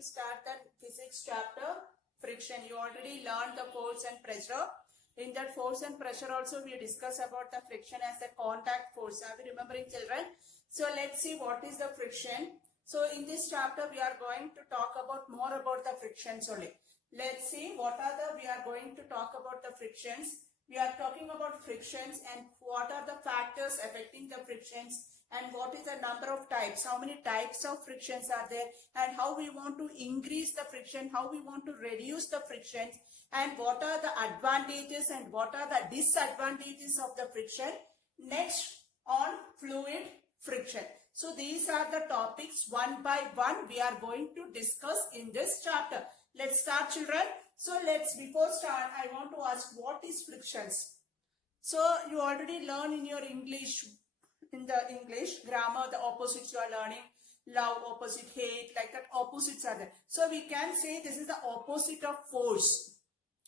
to start the physics chapter, friction. You already learned the force and pressure. In that force and pressure also we discuss about the friction as a contact force. Are you remembering, children? So let's see what is the friction. So in this chapter we are going to talk about more about the frictions only. Let's see we are going to talk about the frictions. We are talking about frictions and what are the factors affecting the frictions and what is the number of types, how many types of frictions are there, and how we want to increase the friction, how we want to reduce the frictions, and what are the advantages and what are the disadvantages of the friction. Next, on fluid friction. So these are the topics one by one we are going to discuss in this chapter. Let's start, children. So before start, I want to ask, what is frictions? So you already learn in your English, in the English grammar, the opposites you are learning. Love, opposite, hate, like that opposites are there. So we can say this is the opposite of force.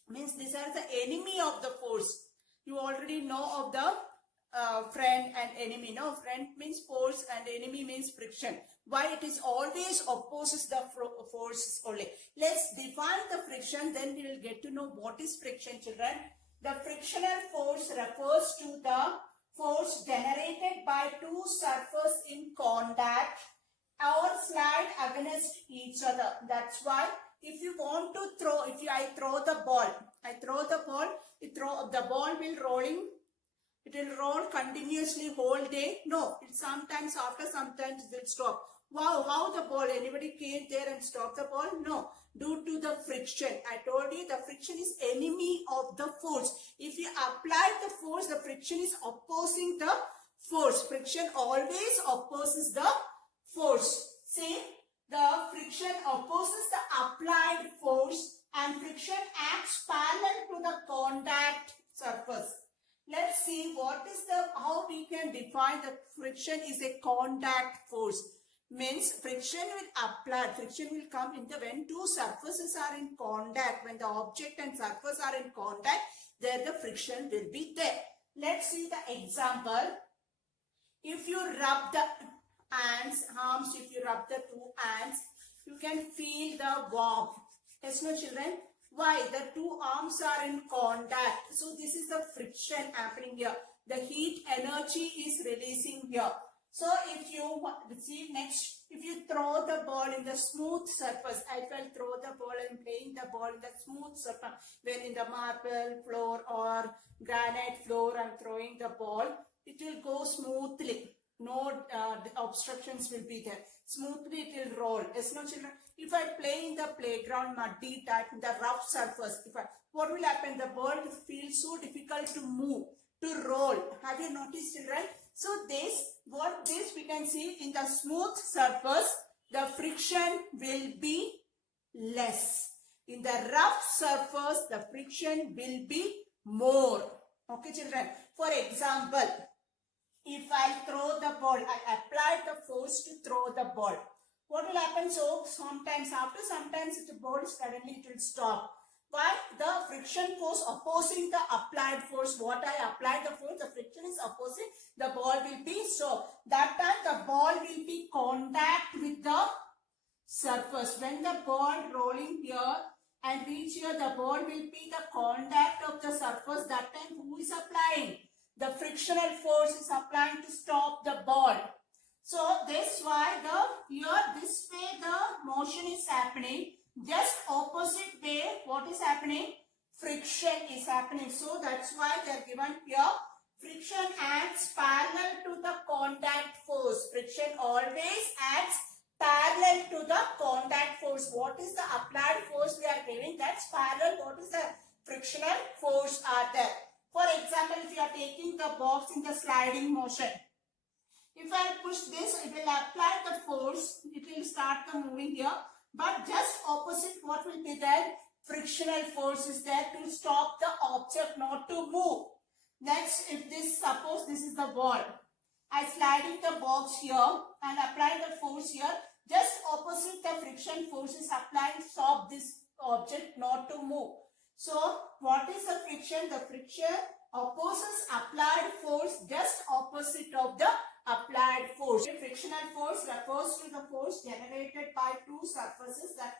Means these are the enemy of the force. You already know of the friend and enemy. No, friend means force and enemy means friction. Why it is always opposes the force only. Let's define the friction, then we will get to know what is friction, children. The frictional force refers to the force generated by two surfaces in contact or slide against each other. That's why if you want to throw, I throw the ball, the ball will rolling. It will roll continuously whole day. No, it sometimes it will stop. Wow, how the ball? Anybody came there and stopped the ball? No, due to the friction. I told you the friction is enemy of the force. If you apply the force, the friction is opposing the force. Friction always opposes the force. See, the friction opposes the applied force and friction acts parallel to the contact surface. Let's see how we can define the friction is a contact force. Means friction will come in when two surfaces are in contact. When the object and surface are in contact, there the friction will be there. Let's see the example. If you rub the arms, if you rub the two hands, you can feel the warmth. Yes, no, children? Why? The two arms are in contact. So this is the friction happening here. The heat energy is releasing here. So if you see next, if you throw the ball in the smooth surface, I will throw the ball and playing the ball in the smooth surface. When in the marble floor or granite floor I'm throwing the ball, it will go smoothly. No obstructions will be there. Smoothly it will roll. Yes, no, children? If I play in the playground muddy type, in the rough surface, what will happen? The ball will feel so difficult to move, to roll. Have you noticed, children? So this we can see in the smooth surface, the friction will be less. In the rough surface, the friction will be more. Okay, children? For example, if I throw the ball, I apply the force to throw the ball. What will happen? So sometimes the ball suddenly it will stop. Why? The friction force opposing the applied force. What I applied the force, the friction is opposing. The ball will be so. That time the ball will be contact with the surface. When the ball rolling here and reach here, the ball will be the contact of the surface. That time who is applying? The frictional force is applying to stop the ball. So this why this way the motion is happening. Just opposite way, what is happening? Friction is happening. So that's why they are given here. Friction acts parallel to the contact force. Friction always acts parallel to the contact force. What is the applied force we are giving? That's parallel. What is the frictional force are there? For example, if you are taking the box in the sliding motion, if I push this, it will apply the force. It will start the moving here. But just opposite, what will be there? Frictional force is there to stop the object not to move. Next, suppose this is the ball. I sliding the box here and apply the force here. Just opposite the friction force is applying to stop this object not to move. So, what is the friction? The friction opposes applied force, just opposite of the applied force. The frictional force refers to the force generated by two surfaces that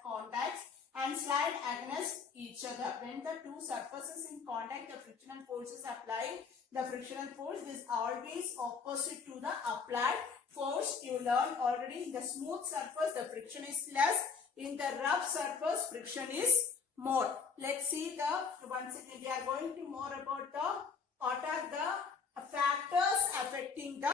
slide against each other. When the two surfaces in contact, the frictional force is applied. The frictional force is always opposite to the applied force. You learned already. In the smooth surface, the friction is less. In the rough surface, friction is more. Let's see once again we are going to more about what are the factors affecting the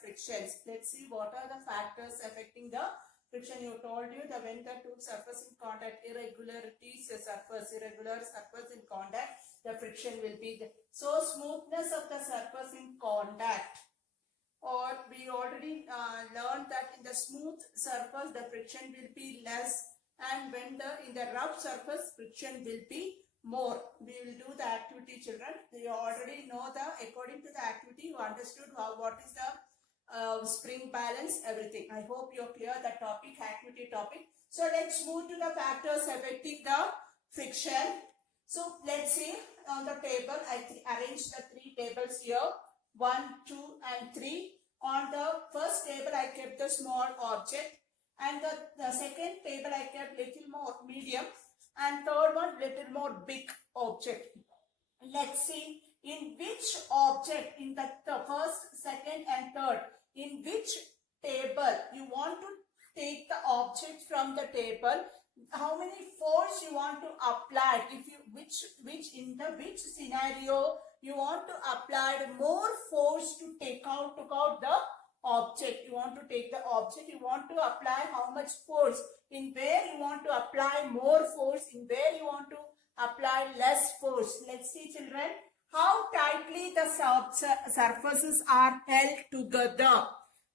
frictions. Let's see what are the factors affecting the friction. You told you that when the two surfaces in contact, irregular surface in contact, the friction will be there. So smoothness of the surface in contact, or we already learned that in the smooth surface the friction will be less, and when in the rough surface friction will be more. We will do the activity, children. You already know according to the activity you understood what is the spring balance, everything. I hope you're clear the activity topic. So let's move to the factors affecting the friction. So let's see on the table. I arranged the three tables here, 1, 2 and 3. On the first table I kept the small object, and the second table I kept little more medium, and third one little more big object. Let's see in which object, in the first, second and third, in which table you want to take the object from the table, how many force you want to apply, which scenario you want to apply more force to take out the object. You want to take the object, you want to apply how much force, in where you want to apply more force, in where you want to apply less force. Let's see, children, how tightly the surfaces are held together.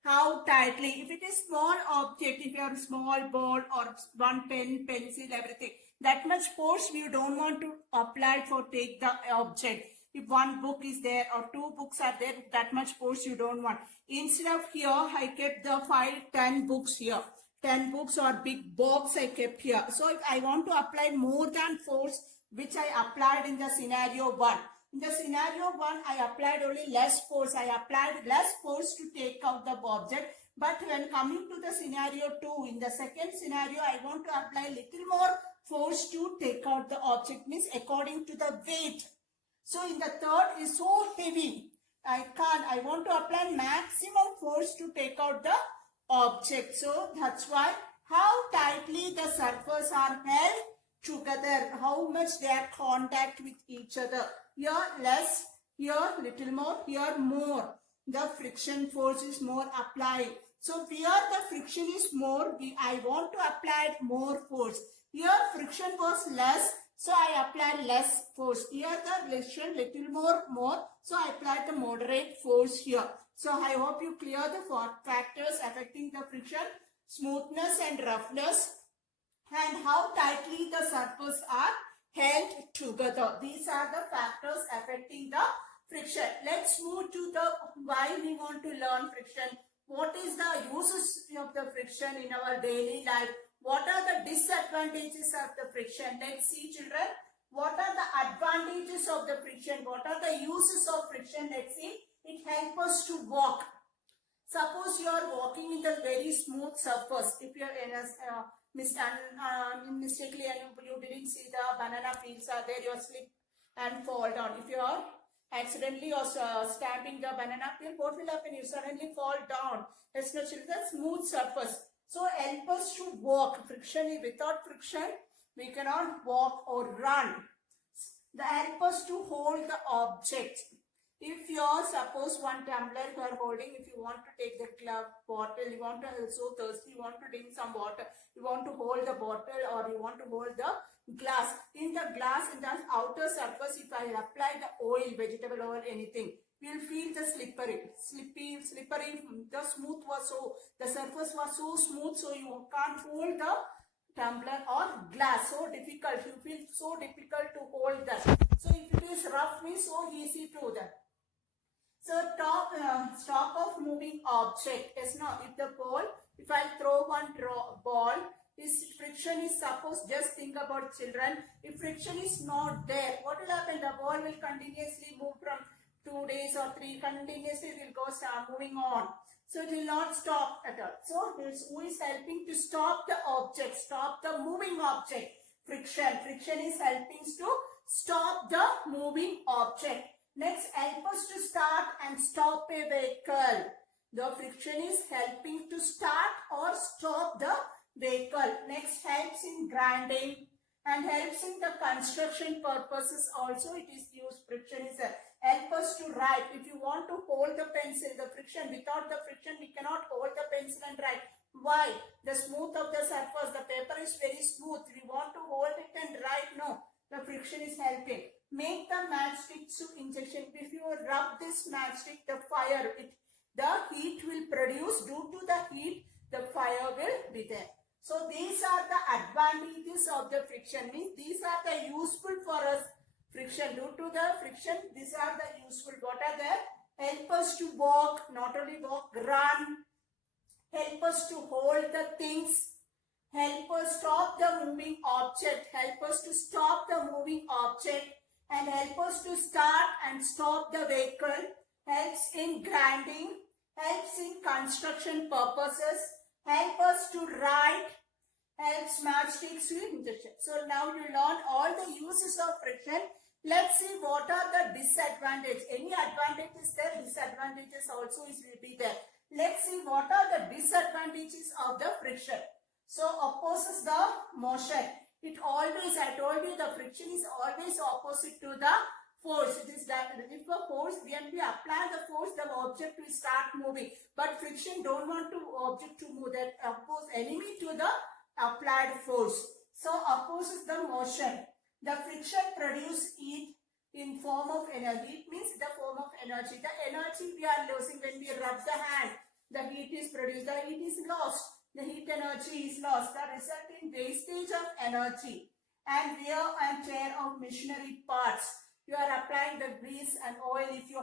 How tightly. If it is small object, if you have a small ball or one pen, pencil, everything, that much force you don't want to apply for take the object. If one book is there or two books are there, that much force you don't want. Instead of here, I kept the 5-10 books here. 10 books or big box I kept here. So if I want to apply more than force, which I applied in the scenario 1. In the scenario 1, I applied only less force. I applied less force to take out the object. But when coming to the scenario 2, in the second scenario, I want to apply little more force to take out the object, means according to the weight. So in the third is so heavy, I want to apply maximum force to take out the object. So that's why how tightly the surfaces are held together, how much they are contact with each other. Here less, here little more, here more. The friction force is more applied. So here the friction is more, I want to apply more force. Here friction was less, so I applied less force. Here the friction little more, so I applied the moderate force here. So I hope you clear the factors affecting the friction, smoothness and roughness, and how tightly the surfaces are held together. These are the factors affecting the friction. Let's move to the why we want to learn friction. What is the uses of the friction in our daily life? What are the disadvantages of the friction? Let's see, children. What are the advantages of the friction? What are the uses of friction? Let's see. It helps us to walk. Suppose you are walking in the very smooth surface. If you are in a mistakenly and you didn't see the banana peels are there, you slip and fall down. If you are accidentally or stamping the banana peel, what will happen? You suddenly fall down. It's not the smooth surface. So help us to walk. Without friction, we cannot walk or run. The help us to hold the object. If you are, suppose one tumbler you are holding, if you want to take the bottle, you want to so thirsty, you want to drink some water, you want to hold the bottle or you want to hold the glass. In the glass, in the outer surface, if I apply the oil, vegetable oil, anything, you will feel the slippery. The smooth was the surface was so smooth, so you can't hold the tumbler or glass. So difficult. You feel so difficult to hold that. So if it is rough, means so easy to that. So stop of moving object is now if I throw one ball, this friction is suppose, just think about children, if friction is not there, what will happen? The ball will continuously move from 2 days or 3, continuously will go start moving on. So it will not stop at all. So who is helping to stop the object, stop the moving object? Friction. Friction is helping to stop the moving object. Next, help us to start and stop a vehicle. The friction is helping to start or stop the vehicle. Next, helps in grinding and helps in the construction purposes also. It is used. Friction is a help us to write. If you want to hold the pencil, the friction, without the friction we cannot hold the pencil and write. Why? The smooth of the surface, the paper is very smooth. We want to hold it and write. No, the friction is helping. Make the matchstick to injection. If you rub this matchstick, the fire, the heat will produce. Due to the heat, the fire will be there. So these are the advantages of the friction. Means these are the useful for us. Friction. Due to the friction, these are the useful. What are there? Help us to walk, not only walk, run. Help us to hold the things. Help us stop the moving object. Help us to stop the moving object. And help us to start and stop the vehicle. Helps in grinding. Helps in construction purposes. Help us to write. Helps matchsticks to injection. So now you learn all the uses of friction. Let's see what are the disadvantages. Any advantage is there, disadvantages also will be there. Let's see what are the disadvantages of the friction. So opposes the motion. It always, I told you, the friction is always opposite to the force. It is that if a force, when we apply the force, the object will start moving. But friction don't want to object to move. That oppose enemy to the applied force. So opposes the motion. The friction produces heat in form of energy. It means the form of energy. The energy we are losing when we rub the hand, the heat is produced. The heat is lost. The heat energy is lost. The result in wastage of energy and wear and tear of machinery parts. You are applying the grease and oil. If you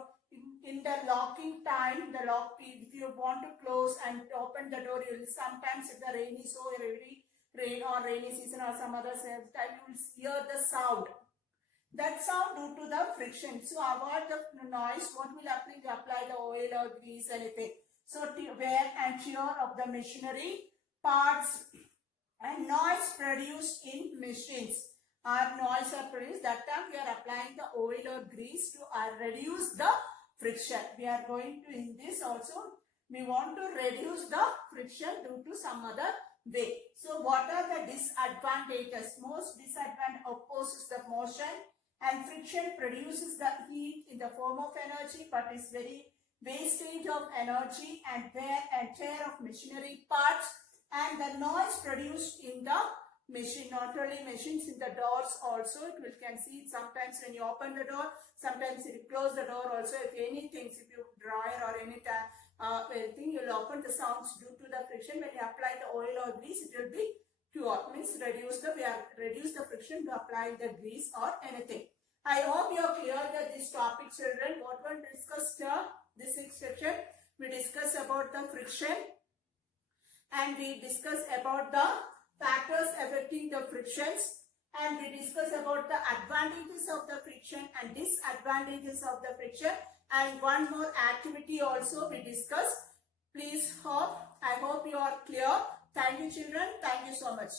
in the locking time, if you want to close and open the door, you will sometimes, if the rain is so heavy, rain or rainy season or some other time, you will hear the sound. That sound due to the friction. So avoid the noise. What will happen? You apply the oil or grease, anything. So wear and tear of the machinery parts and noise produced in machines. Our noise are produced. That time we are applying the oil or grease to reduce the friction. We are going to in this also. We want to reduce the friction due to some other way. So what are the disadvantages? Most disadvantage opposes the motion and friction produces the heat in the form of energy, but is very wastage of energy and wear and tear of machinery parts, and the noise produced in the machine, not only machines, in the doors also. You can see it sometimes when you open the door, sometimes you close the door also. If anything, if you dryer or anything, you'll open, the sounds due to the friction. When you apply the oil or grease, it will be pure. Means reduce the friction to apply the grease or anything. I hope you are clear that this topic, children. What we discussed here, this section, we discuss about the friction and we discuss about the factors affecting the frictions, and we discuss about the advantages of the friction and disadvantages of the friction, and one more activity also we discuss. Please I hope you are clear. Thank you, children. Thank you so much.